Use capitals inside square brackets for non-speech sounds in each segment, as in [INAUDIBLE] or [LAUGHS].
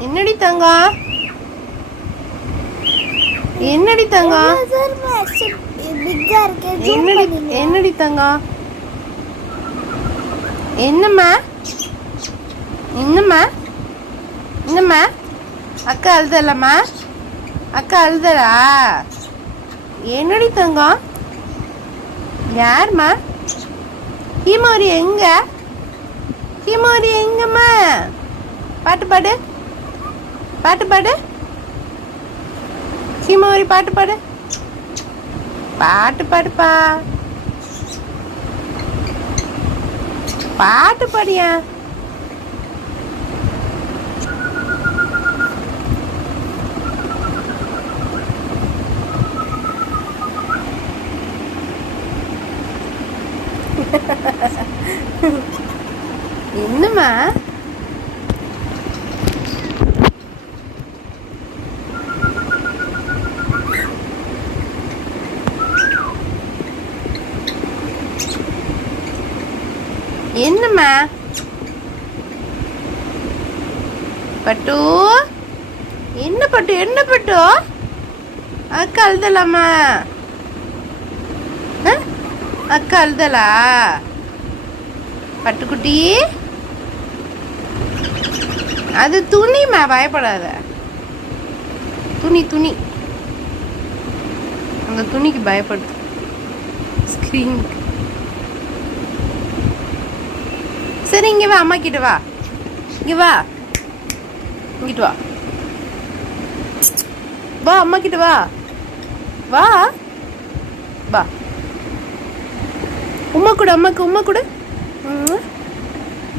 என்னடி தங்கம் என்னடி தங்கம் என்னடி. என்னடி தங்கம் என்னம்மா? என்னம்மா? என்னம்மா? அக்கா அழுதலம்மா? அக்கா அழுதலா? என்னடி தங்கம் யாரும்மா? ஹீமோரி எங்க? ஹீமோரி எங்கம்மா? பாட்டு பாடு. பாட்டு பாடு. சீமாவரி பாட்டு பாடு. பாட்டு பாடுப்பா. பாட்டு பாடியா? [LAUGHS] என்னம்மா? என்னம்மா? பட்டு? என்ன பட்டு என்ன பட்டு? அக்கா அழுதலாமா? ஆ? அக்கா அழுதலா? பட்டுக்குட்டி? அது துணிமா பயப்படாத. துணி துணி. அந்த துணிக்கு பயப்படுது ஸ்க்ரீனுக்கு சரி இங்க வா அம்மா கிட்ட வா. இங்க வா. இங்கிட்டு வா. வா அம்மா கிட்ட வா. வா. வா. உமா கொடு அம்மாக்கு உம்மா கொடு. உம்மா.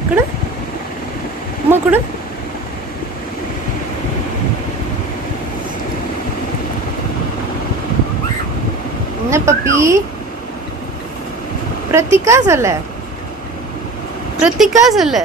கொடு. உம்மா கொடு. என்ன பப்பி? பிரத்திகா சொல்லு? பிரத்திகா சொல்லு.